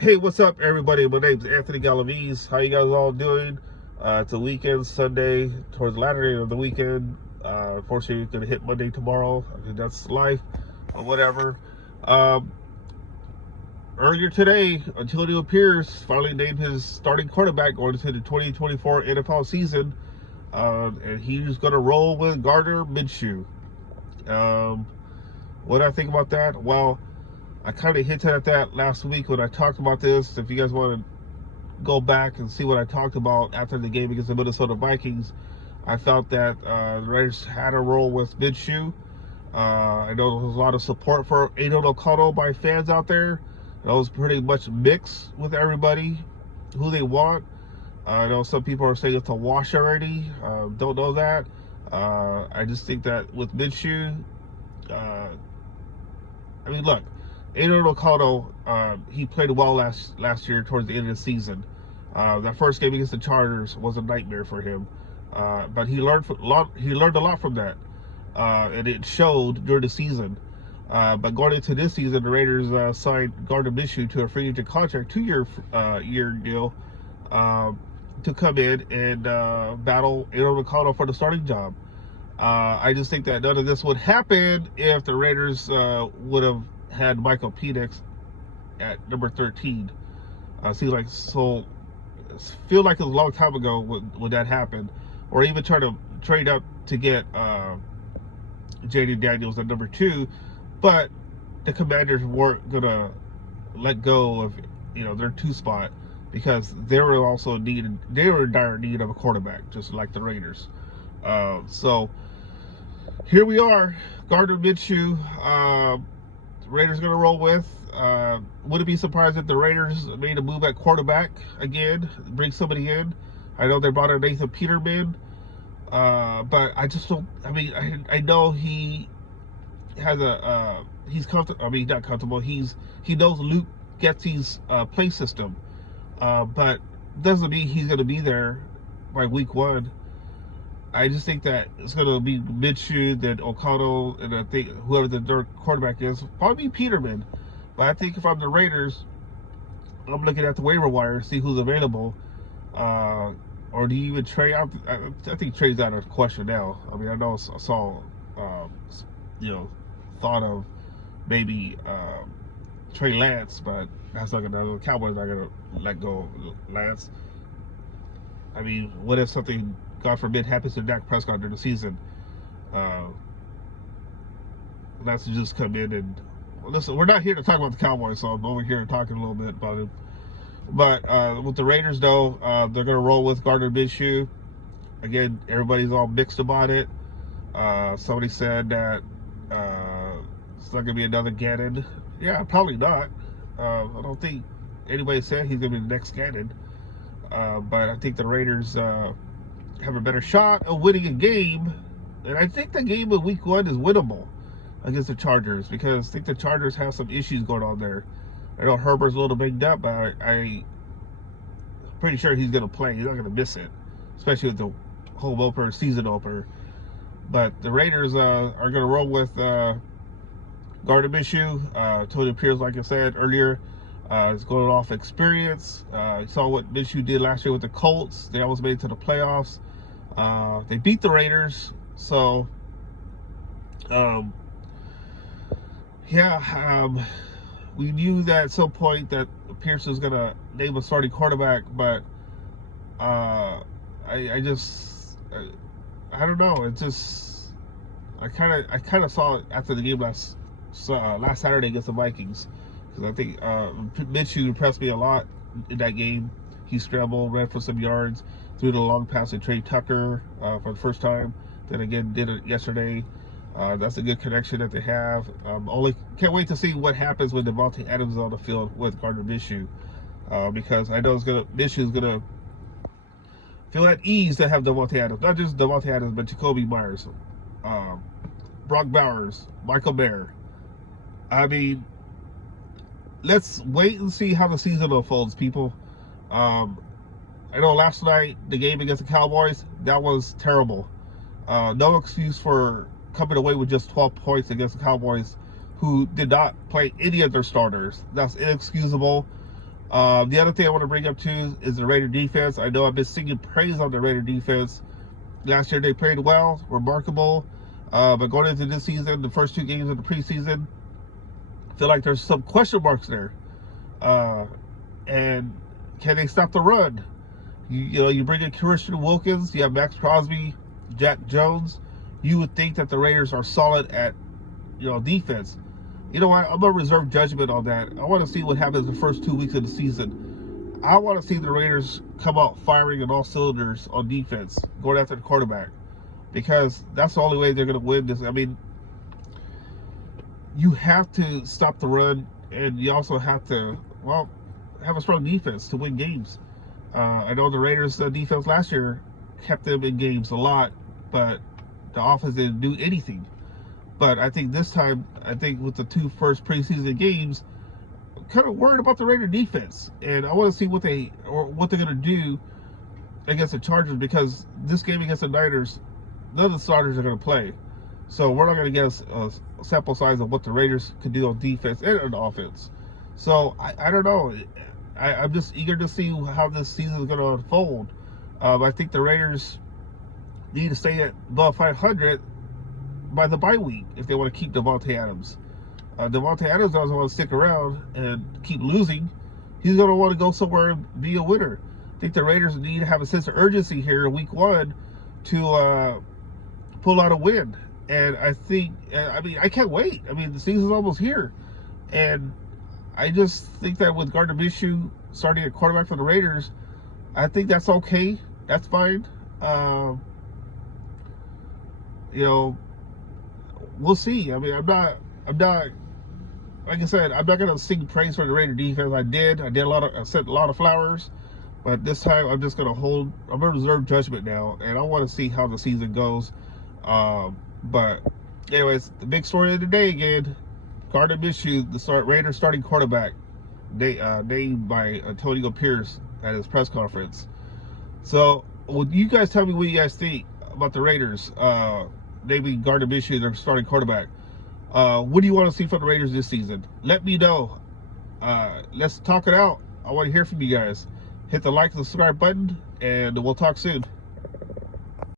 Hey, what's up, everybody? My name's Anthony Galaviz. How you guys all doing? It's a weekend, Sunday, towards the latter end of the weekend. Unfortunately, it's going to hit Monday tomorrow. I mean, that's life, or whatever. Um, Earlier today, Antonio Pierce finally named his starting quarterback going into the 2024 NFL season, and he's going to roll with Gardner Minshew. Um, what do I think about that? Well, I kind of hinted at that last week when I talked about this. If you guys want to go back and see what I talked about after the game against the Minnesota Vikings, I felt that the Raiders had a role with Minshew. I know there was a lot of support for Aiden O'Connell by fans out there. It was pretty much mixed with everybody who they want. I know some people are saying it's a wash already. Don't know that. I just think that with Minshew, I mean, look, Aiden O'Connell, he played well last year towards the end of the season. That first game against the Chargers was a nightmare for him, but he learned a lot from that, and it showed during the season. But going into this season, the Raiders signed Gardner Minshew to a free agent contract, 2-year deal, to come in and battle Aiden O'Connell for the starting job. I just think that none of this would happen if the Raiders would have had Michael Penix at number 13. Feel like it was a long time ago when that happened, or even try to trade up to get J.D. Daniels at number 2, but the Commanders weren't gonna let go of their 2 spot because they were also in dire need of a quarterback, just like the Raiders. So here we are, Gardner Minshew. Raiders going to roll with. Wouldn't be surprised if the Raiders made a move at quarterback again, bring somebody in. I know they brought in Nathan Peterman, but I just don't. I mean, I know he has he's comfortable. I mean, not comfortable. He knows Luke Getsy's play system, but doesn't mean he's going to be there by week 1. I just think that it's going to be Minshew, then O'Connell, and I think whoever the third quarterback is, probably Peterman. But I think if I'm the Raiders, I'm looking at the waiver wire, see who's available. Or do you even trade? I think trade's out of question now. I mean, I know I saw, thought of maybe Trey Lance, but that's not gonna. The Cowboys not gonna let go of Lance. I mean, what if something, God forbid, happens to Dak Prescott during the season? Lance will just come in and listen. We're not here to talk about the Cowboys, so I'm over here talking a little bit about it. But with the Raiders, though, they're going to roll with Gardner Minshew. Again, everybody's all mixed about it. Somebody said that it's not going to be another Gannon. Yeah, probably not. I don't think anybody said he's going to be the next Gannon. But I think the Raiders have a better shot of winning a game. And I think the game of week 1 is winnable against the Chargers, because I think the Chargers have some issues going on there. I know Herbert's a little banged up, but I'm pretty sure he's going to play. He's not going to miss it, especially with the home opener, season opener. But the Raiders are going to roll with Gardner Minshew. Tony Pierce, like I said earlier, is going off experience. You saw what Minshew did last year with the Colts. They almost made it to the playoffs. They beat the Raiders. So, we knew that at some point that Pierce was going to name a starting quarterback, but I don't know. It just, I kind of saw it after the game last Saturday against the Vikings, because I think Minshew impressed me a lot in that game. He scrambled, ran for some yards, threw the long pass to Trey Tucker for the first time. Then again, did it yesterday. That's a good connection that they have. Can't wait to see what happens when Devontae Adams is on the field with Gardner Minshew, because I know Minshew's gonna feel at ease to have Devontae Adams, not just Devontae Adams, but Jacoby Myers, Brock Bowers, Michael Mayer. I mean, let's wait and see how the season unfolds, people. I know last night, the game against the Cowboys, that was terrible. No excuse for coming away with just 12 points against the Cowboys, who did not play any of their starters. That's inexcusable. The other thing I want to bring up too is the Raider defense. I know I've been singing praise on the Raider defense. Last year they played well, remarkable. But going into this season, the first 2 games of the preseason, I feel like there's some question marks there. And can they stop the run? You bring in Christian Wilkins, you have Max Crosby, Jack Jones. You would think that the Raiders are solid at defense. You know what? I'm gonna reserve judgment on that. I want to see what happens the first 2 weeks of the season. I want to see the Raiders come out firing on all cylinders on defense, going after the quarterback, because that's the only way they're gonna win this. I mean, you have to stop the run, and you also have to have a strong defense to win games. I know the Raiders' defense last year kept them in games a lot, but the offense didn't do anything. But I think this time, with the 2 first preseason games, I'm kind of worried about the Raider defense, and I want to see what they're going to do against the Chargers, because this game against the Niners, none of the starters are going to play, so we're not going to get a sample size of what the Raiders could do on defense and on offense. So I don't know. I'm just eager to see how this season is going to unfold. I think the Raiders need to stay at above 500 by the bye week if they want to keep Davante Adams. Davante Adams doesn't want to stick around and keep losing. He's going to want to go somewhere and be a winner. I think the Raiders need to have a sense of urgency here in week 1 to pull out a win. And I can't wait. I mean, the season's almost here. And I just think that with Gardner Minshew starting at quarterback for the Raiders, I think that's okay. That's fine. We'll see. I mean, I'm not, like I said, I'm not going to sing praise for the Raider defense. I sent a lot of flowers, but this time I'm just going to I'm going to reserve judgment now, and I want to see how the season goes. But anyways, the big story of the day again, Gardner Minshew, the Raiders starting quarterback, named by Antonio Pierce at his press conference. So, you guys tell me what you guys think about the Raiders naming Gardner Minshew their starting quarterback. What do you want to see from the Raiders this season? Let me know. Let's talk it out. I want to hear from you guys. Hit the like and subscribe button, and we'll talk soon.